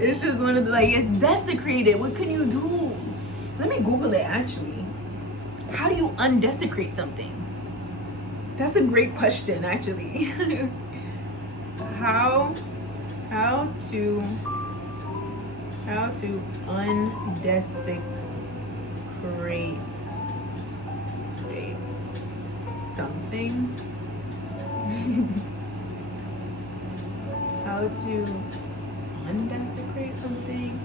It's just one of the, like, it's desecrated. What can you do? Let me Google it, actually. How do you undesecrate something? That's a great question, actually. How to undesecrate something. How to undesecrate something.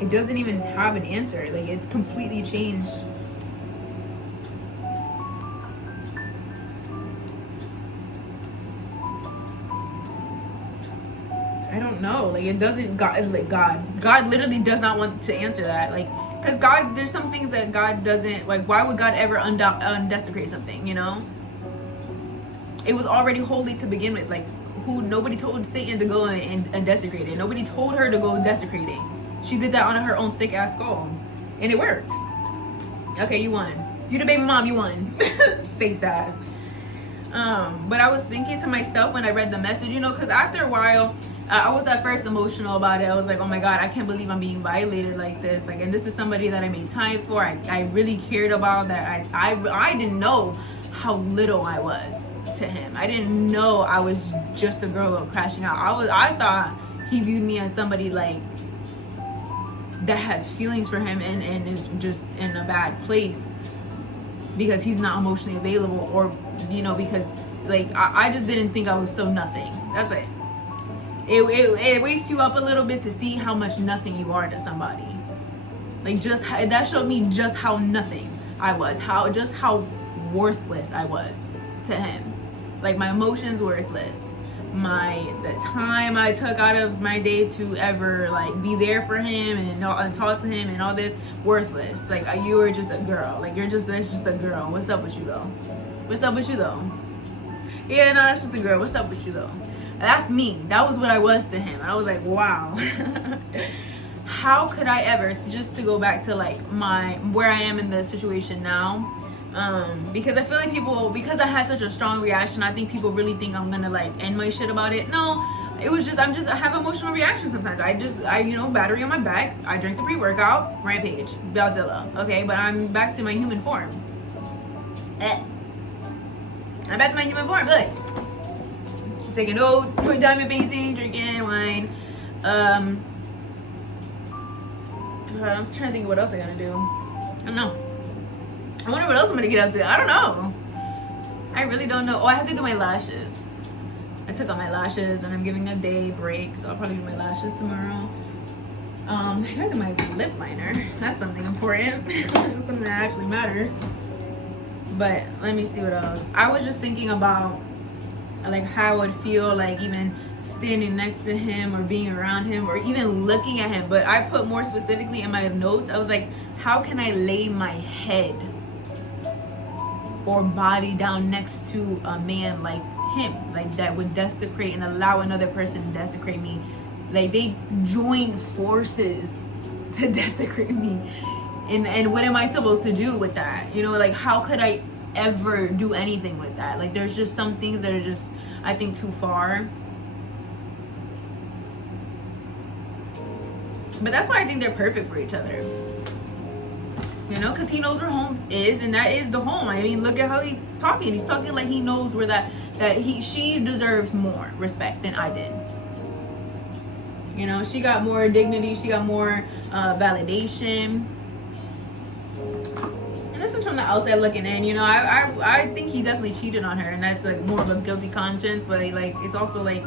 It doesn't even have an answer. Like, it completely changed. I don't know. Like, it doesn't, God literally does not want to answer that. Like, because God, there's some things that God doesn't, like, why would God ever undesecrate something, you know? It was already holy to begin with. Like, nobody told Satan to go and desecrate it. Nobody told her to go desecrate it. She did that on her own thick ass skull, and it worked. Okay, you won. You the baby mom, you won. Face ass. But I was thinking to myself when I read the message, you know, because after a while, I was at first emotional about it. I was like, oh my God, I can't believe I'm being violated like this. Like, and this is somebody that I made time for. I really cared about, that I didn't know how little I was to him. I didn't know I was just a girl crashing out. I thought he viewed me as somebody like that has feelings for him and is just in a bad place because he's not emotionally available, or, you know, because, like, I just didn't think I was so nothing. That's it. It wakes you up a little bit to see how much nothing you are to somebody. Like, just that showed me just how nothing I was, how worthless I was to him. Like, my emotions worthless. The time I took out of my day to ever, like, be there for him and talk to him and all this, worthless. Like, you were just a girl. Like, that's just a girl. What's up with you though? What's up with you though? Yeah, no, that's just a girl. What's up with you though? That's me. That was what I was to him. I was like, wow. How could I ever, to go back to, like, where I am in the situation now, because I feel like people, because I had such a strong reaction, I think people really think I'm gonna, like, end my shit about it. No, it was just, I have emotional reactions sometimes. I you know, battery on my back, I drank the pre-workout, rampage, Bellzilla, okay? But I'm back to my human form. I'm back to my human form, look. Taking notes, doing diamond painting, drinking wine. I'm trying to think of what else I gotta do. I don't know. I wonder what else I'm gonna get up to. I don't know. I really don't know. Oh, I have to do my lashes. I took out my lashes and I'm giving a day break, so I'll probably do my lashes tomorrow. I gotta do my lip liner. That's something important. Something that actually matters. But let me see what else. I was just thinking about, like, how I would feel, like, even standing next to him or being around him or even looking at him. But I put more specifically in my notes, I was like, how can I lay my head or body down next to a man like him, like, that would desecrate and allow another person to desecrate me? Like, they joined forces to desecrate me, and what am I supposed to do with that? You know, like, how could I ever do anything with that? Like, there's just some things that are just, I think, too far. But that's why I think they're perfect for each other. You know, because he knows where home is, and that is the home. I mean, look at how he's talking. He's talking like he knows where she deserves more respect than I did. You know, she got more dignity. She got more validation. And this is from the outside looking in. You know, I think he definitely cheated on her, and that's, like, more of a guilty conscience. But, like, it's also, like,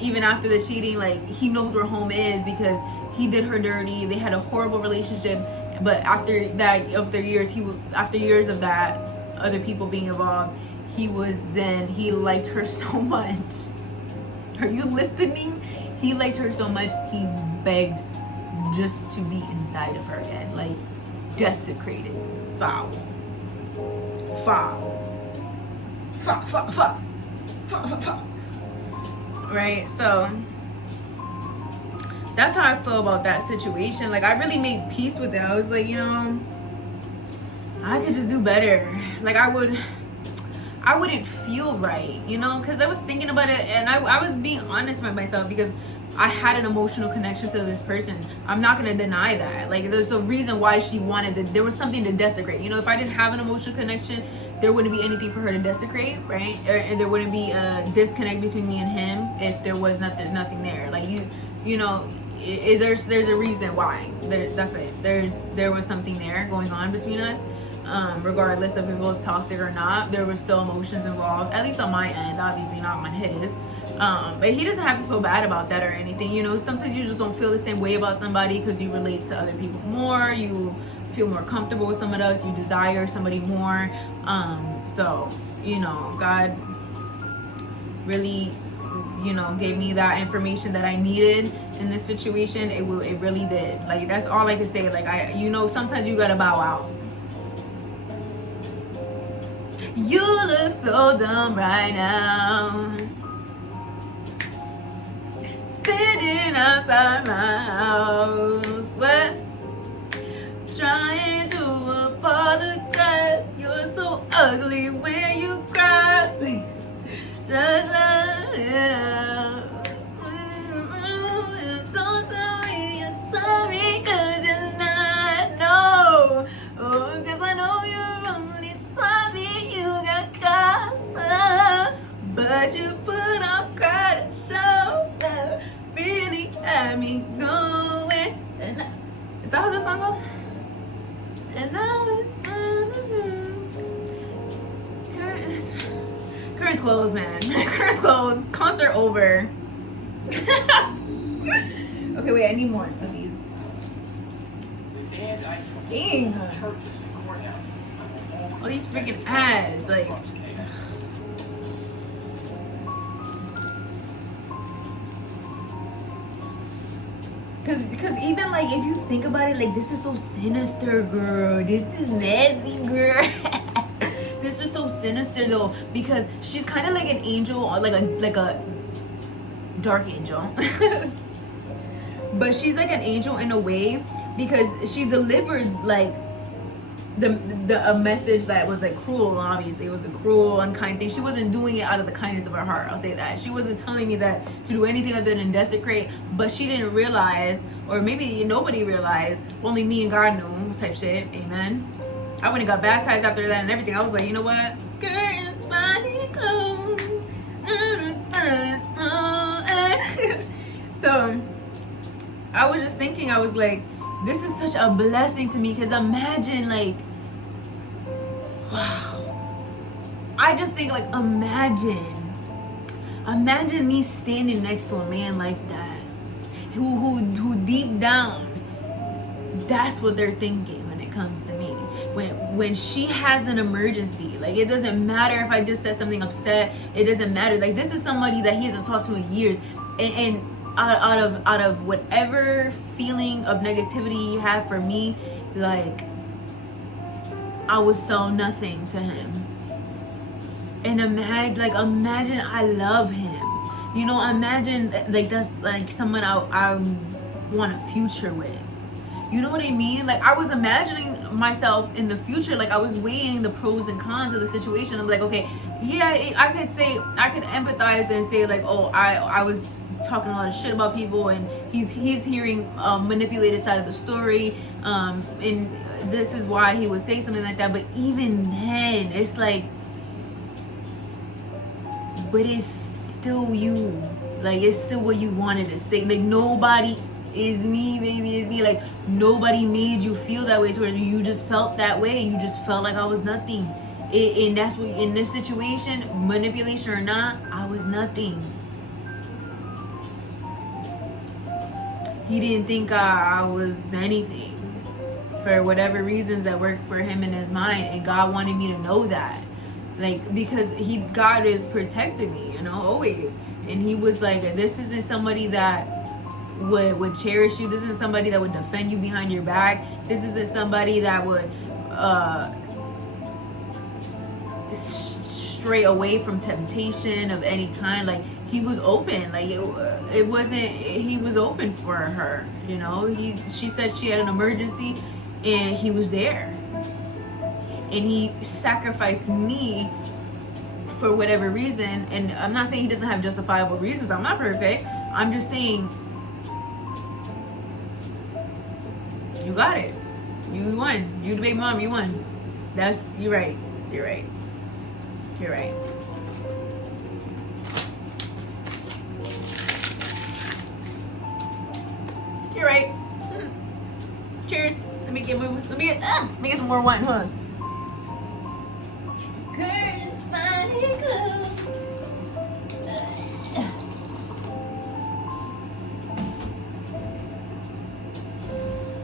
even after the cheating, like, he knows where home is because he did her dirty. They had a horrible relationship, but after years of that, other people being involved, he liked her so much. Are you listening? He liked her so much, he begged just to be inside of her again. Like, desecrated. Foul. Right? So that's how I feel about that situation. Like, I really made peace with it. I was like, you know, I could just do better. Like, I I wouldn't feel right, you know, because I was thinking about it, and I was being honest with myself, because I had an emotional connection to this person. I'm not gonna deny that. Like, there's a reason why she wanted that. There was something to desecrate. You know, if I didn't have an emotional connection, there wouldn't be anything for her to desecrate, right? And there wouldn't be a disconnect between me and him if there was nothing there. Like, you know, there's a reason why. That's it. There was something there going on between us. Regardless of if it was toxic or not, there were still emotions involved, at least on my end, obviously not on his. But he doesn't have to feel bad about that or anything. You know, sometimes you just don't feel the same way about somebody because you relate to other people more, you feel more comfortable with someone else, you desire somebody more. So, you know, God really, you know, gave me that information that I needed in this situation. It really did. Like, that's all I can say. Like, you know, sometimes you gotta bow out. You look so dumb right now, standing outside my house, what? Trying to apologize. You're so ugly when you cry. Just let it out. Don't tell me you're sorry, 'cause you're not. No, oh, 'cause I know you're only sorry you got caught. But you put on quite a show that really had me going. Is that how the song goes? And now it's curtains closed, man. Curtains closed. Concert over. Okay, wait, I need more of these. Dang. All these freaking ads, like. Cause even like if you think about it, like, this is so sinister, girl. This is nasty, girl. This is so sinister though, because she's kind of like an angel, or like a dark angel. But she's like an angel in a way, because she delivered like a message that was like cruel. Obviously it was a cruel, unkind thing. She wasn't doing it out of the kindness of her heart, I'll say that. She wasn't telling me that to do anything other than desecrate, but she didn't realize, or maybe nobody realized, only me and God knew, type shit. Amen. I went and got baptized after that and everything. I was like, you know what, girl, it's funny clothes. So I was just thinking, I was like, this is such a blessing to me, because imagine, like, wow. I just think, like, imagine me standing next to a man like that, who deep down, that's what they're thinking when it comes to me. When she has an emergency, like, it doesn't matter if I just said something upset. It doesn't matter. Like, this is somebody that he hasn't talked to in years, and out of whatever feeling of negativity he had for me, like, I was so nothing to him. And imagine I love him. You know, imagine, like, that's like someone I want a future with. You know what I mean? Like, I was imagining myself in the future. Like, I was weighing the pros and cons of the situation. I'm like, okay, yeah, I could empathize and say, like, oh, I was talking a lot of shit about people, and he's hearing manipulated side of the story, and this is why he would say something like that. But even then, it's like, but it's still you. Like, it's still what you wanted to say. Like, nobody is me, baby, is me. Like, nobody made you feel that way towards you. You just felt that way. You just felt like I was nothing. And that's what, in this situation, manipulation or not, I was nothing. He didn't think I was anything, for whatever reasons that worked for him in his mind, and God wanted me to know that, like, because God is protecting me, you know, always. And he was like, this isn't somebody that would cherish you. This isn't somebody that would defend you behind your back. This isn't somebody that would stray away from temptation of any kind. Like, he was open. Like, it wasn't, he was open for her, you know. She said she had an emergency, and he was there, and he sacrificed me for whatever reason, and I'm not saying he doesn't have justifiable reasons. I'm not perfect. I'm just saying you got it. You won. You the baby mom, you won. You're right. You're right. You're right. You're right. Cheers. Let me get some more wine, huh? Curtains, funny clothes.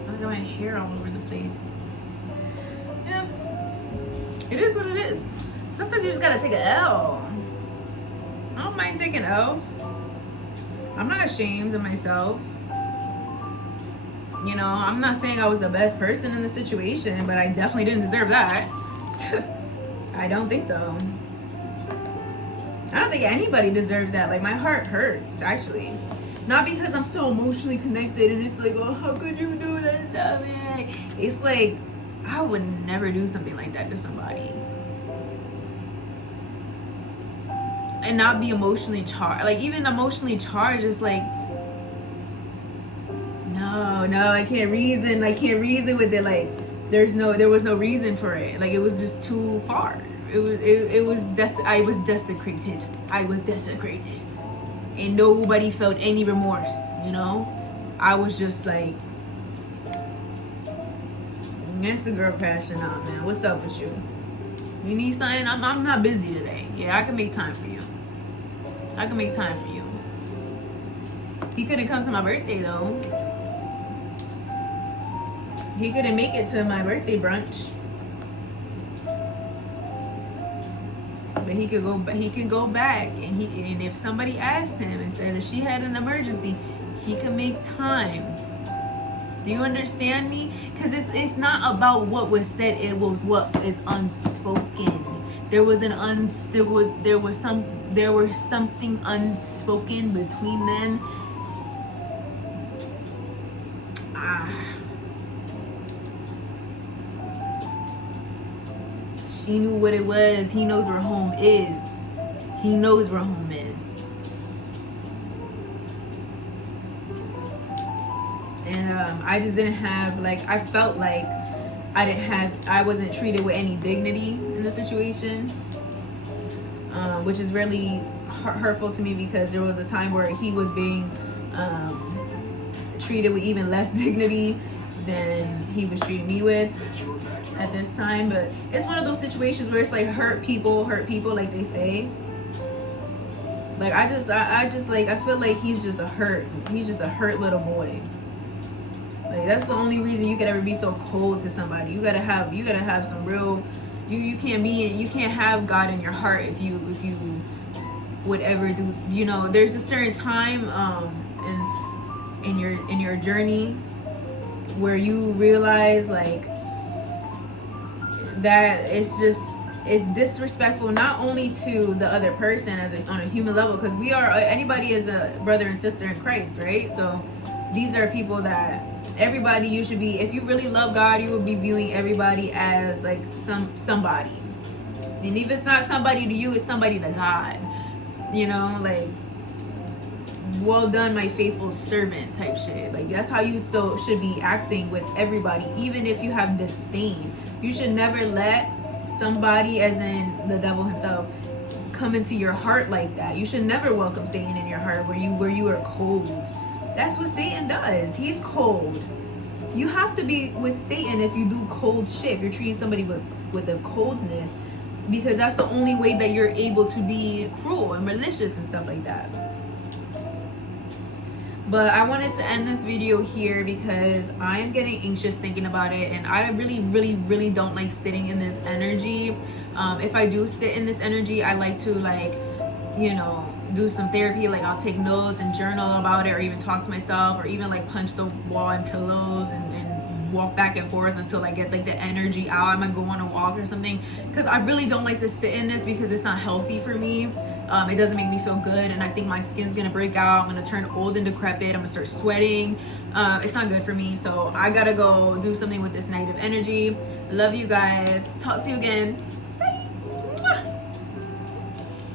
I got my hair all over the place. Yeah. It is what it is. Sometimes you just gotta take an L. I don't mind taking an L. I'm not ashamed of myself. You know, I'm not saying I was the best person in the situation, but I definitely didn't deserve that. I don't think so. I don't think anybody deserves that. Like, my heart hurts, actually. Not because I'm so emotionally connected and it's like, oh, how could you do that stuff? It's like, I would never do something like that to somebody. And not be emotionally charged. Like, even emotionally charged is like, no, I can't reason with it. Like, there was no reason for it. Like, it was just too far. I was desecrated. And nobody felt any remorse, you know? I was just like, that's the girl crashing out, man. What's up with you? You need something? I'm not busy today. Yeah, I can make time for you. He couldn't come to my birthday, though. He couldn't make it to my birthday brunch. But he can go back, and if somebody asked him and said that she had an emergency, he can make time. Do you understand me? Because it's not about what was said, it was what is unspoken. There was something unspoken between them. She knew what it was. He knows where home is. And I just didn't have, like, I felt like I wasn't treated with any dignity in the situation, which is really hurtful to me, because there was a time where he was being treated with even less dignity than he was treating me with at this time. But it's one of those situations where it's like, hurt people, like they say. Like, I feel like he's just a hurt little boy. Like, that's the only reason you could ever be so cold to somebody. You gotta have some real, you can't have God in your heart if you would ever do, you know, there's a certain time in your journey where you realize, like, that it's disrespectful, not only to the other person on a human level, because anybody is a brother and sister in Christ, right? So these are people that everybody, you should be, if you really love God, you will be viewing everybody as like somebody. And if it's not somebody to you, it's somebody to God. You know, like, well done, my faithful servant type shit. Like, that's how you should be acting with everybody, even if you have disdain. You should never let somebody, as in the devil himself, come into your heart like that. You should never welcome Satan in your heart where you are cold. That's what Satan does. He's cold. You have to be with Satan if you do cold shit. If you're treating somebody with a coldness, because that's the only way that you're able to be cruel and malicious and stuff like that. But I wanted to end this video here because I am getting anxious thinking about it, and I really, really, really don't like sitting in this energy. If I do sit in this energy, I like to, like, you know, do some therapy. Like, I'll take notes and journal about it, or even talk to myself, or even like punch the wall and pillows and walk back and forth until I get like the energy out. I might go on a walk or something, because I really don't like to sit in this because it's not healthy for me. It doesn't make me feel good, and I think my skin's gonna break out. I'm gonna turn old and decrepit. I'm gonna start sweating. It's not good for me, so I gotta go do something with this negative energy. Love you guys. Talk to you again.